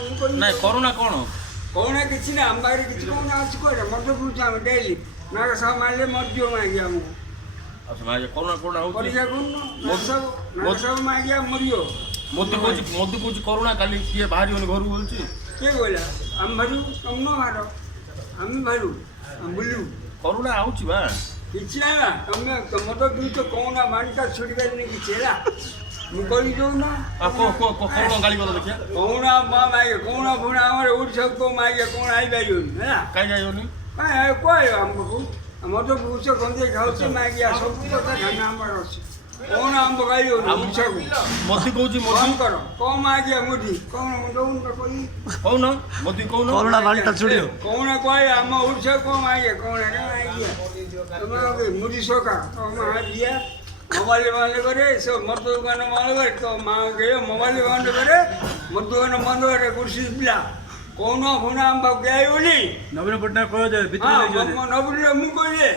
ନାଇଁ କରୋନା କ'ଣ କହୁନା କିଛି ନା ଆମ ପାଖରେ କିଛି କହୁନା ଅଛି କହିଲେ ମଦ ପିଉଛୁ ଆମେ ଡେଲି ନାଗ ସାହ ମାରିଲେ ମରିଯିବ ମାଗିଆ ଆମକୁ ଆଚ୍ଛା ଭାଇ କରୋନା କ'ଣ ହେଉଛି ପରୀକ୍ଷା କରୁନ ନାଗ ସାହ ମାଗିଆ ମରିବ ମୋଦି କହୁଛି କରୋନା କାଲି କିଏ ବାହାରିବନି ଘରୁ ବୋଲୁଛି କିଏ କହିଲା ଆମେ ଭରିବୁ ତମେ ନ ମାର ଆମେ ଭରିବୁ ଆମେ ବୁଲିବୁ କରୋନା ହେଉଛି ବା କିଛି ହେଲା ତମେ ମଦ ପିଉଛ କହୁନା ମାଣିଟା ଛୁଟି ପାରିନି କିଛି ହେଲା ମୁଁ କହିବି ଯୋଉନା କରୋନା ଗାଳି କଲ ଦେଖିଆ କହୁନା ମା ମାଗେ କହୁନା ଫୁଣା ଆମର ଓଡ଼ିଶାକୁ କୋଉ ମାଗିଆ କଣ ଆଇପାରିବନି ହେଲା କାହିଁ ଯାଇବନି କାଇଁ କହିବ ଆମକୁ ମଦ ପିଉଛ ଗଞ୍ଜେଇ ଖାଉଛି ମାଗିଆ ସବୁ କଥା ଧ୍ୟାନ ଆମର ଅଛି କଣ ଆମ ଗାଇବନି ଓଡ଼ିଶାକୁ ମୋଦି କହୁଛି କଣ ମୋଦି କର କଣ ମାଗିଆ ମୋଦି କଣ ଦଉନ ତ କହିବି କହୁନ ମୋଦି କହୁନ କରୋନା ବାଲିଟା ଛୁଡ଼ିବ କଣ କହିବେ ଆମ ଓଡ଼ିଶାକୁ କଣ ମାଗିଆ କଣ ମାଗିଆ ତମେ ମୋଦି ସରକାର ତମ ମାଗିଆ मोबाइल बंद करे सब मर्द दुकान बंद करे तो माँ गए मोबाइल बंद करे मर्द दुकान बंद करे कुर्सी पिला कौन फोन हम गए बोली नवीन पट्टनायक कह नवीन मुझे